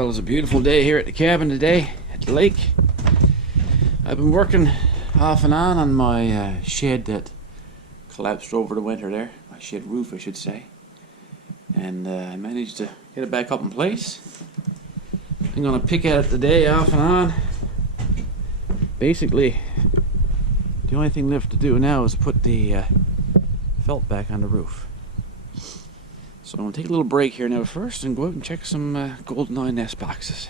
Well, it's a beautiful day here at the cabin today, at the lake. I've been working off and on my shed that collapsed over the winter there. My shed roof, I should say. And I managed to get it back up in place. I'm going to pick at it today off and on. Basically, the only thing left to do now is put the felt back on the roof. So I'm going to take a little break here now first and go out and check some golden eye nest boxes.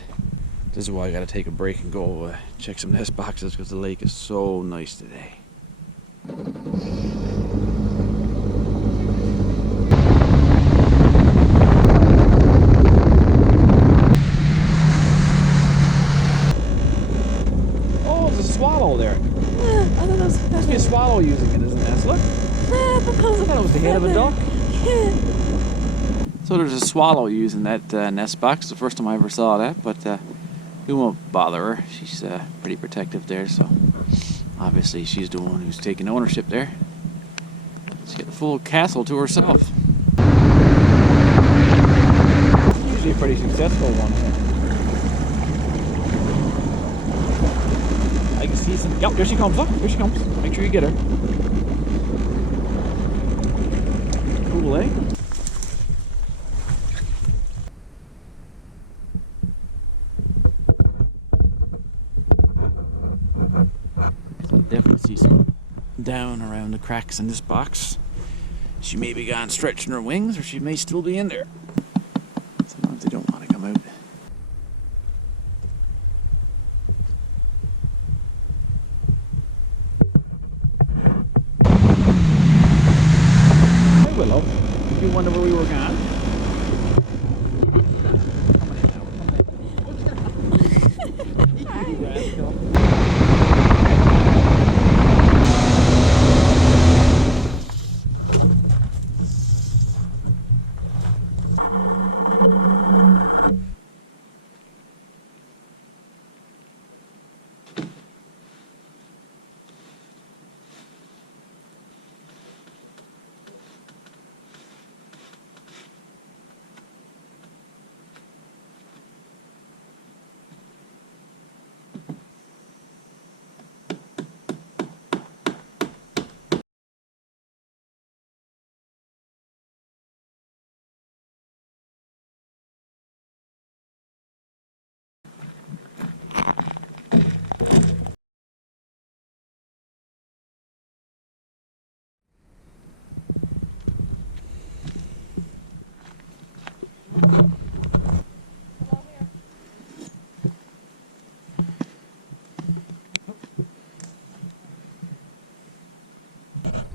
This is why I got to take a break and go check some nest boxes, because the lake is so nice today. Oh, there's a swallow there. I thought that was Must be a swallow using it as a nest. Look. I thought That was the head of a duck. Yeah. So there's a swallow using that nest box. It's the first time I ever saw that, but we won't bother her. She's pretty protective there, so obviously she's the one who's taking ownership there. She's got the full castle to herself. Usually a pretty successful one. I can see some. Yep, here she comes. Look, here she comes. Make sure you get her. Cool, eh? Definitely see some down around the cracks in this box. She may be gone stretching her wings, or she may still be in there. Sometimes they don't want to come out. Hey Willow, did you wonder where we were gone?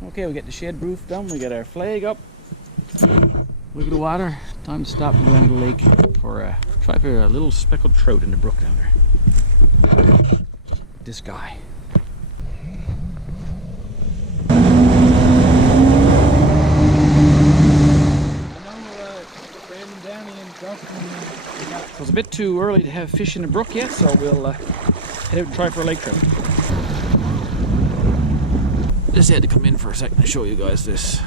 Okay, we got the shed roof done, we got our flag up. Look at the water. Time to stop and go down the lake for try for a little speckled trout in the brook down there. This guy. So it's a bit too early to have fish in the brook yet, so we'll head out and try for a lake trout. Just had to come in for a second to show you guys this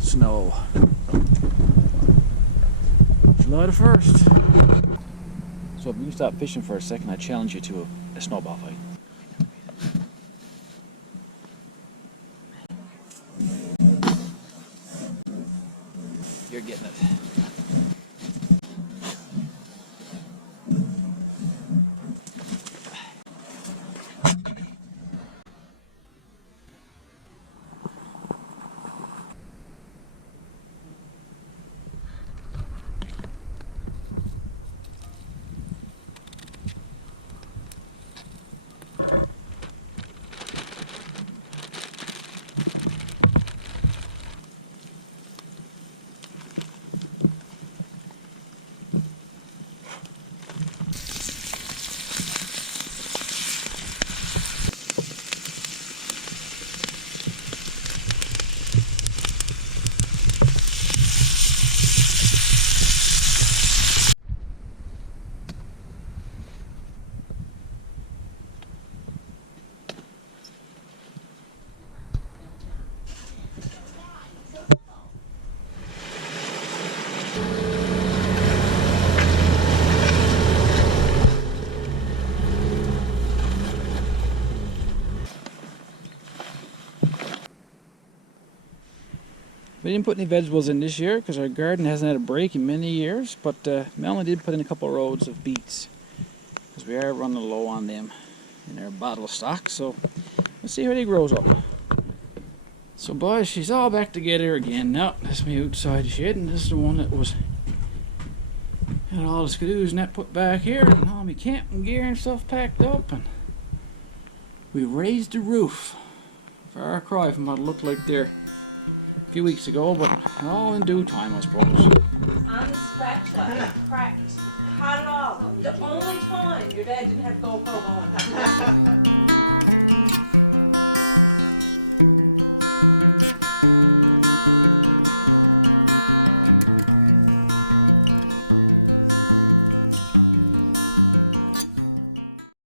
snow. July the 1st. So if you can stop fishing for a second, I challenge you to a snowball fight. You're getting it. We didn't put any vegetables in this year because our garden hasn't had a break in many years, but Melanie did put in a couple of rows of beets because we are running low on them in our bottle stock. So let's see how they grows up. So boys, she's all back together again now. That's my outside shed, and this is the one that was had all the skidoos and that put back here, and all my camping gear and stuff packed up, and we raised the roof. Far cry from what it looked like there a few weeks ago, but all in due time, I suppose. Unscratched up, it cracked, cut it off. The only time your dad didn't have GoPro on.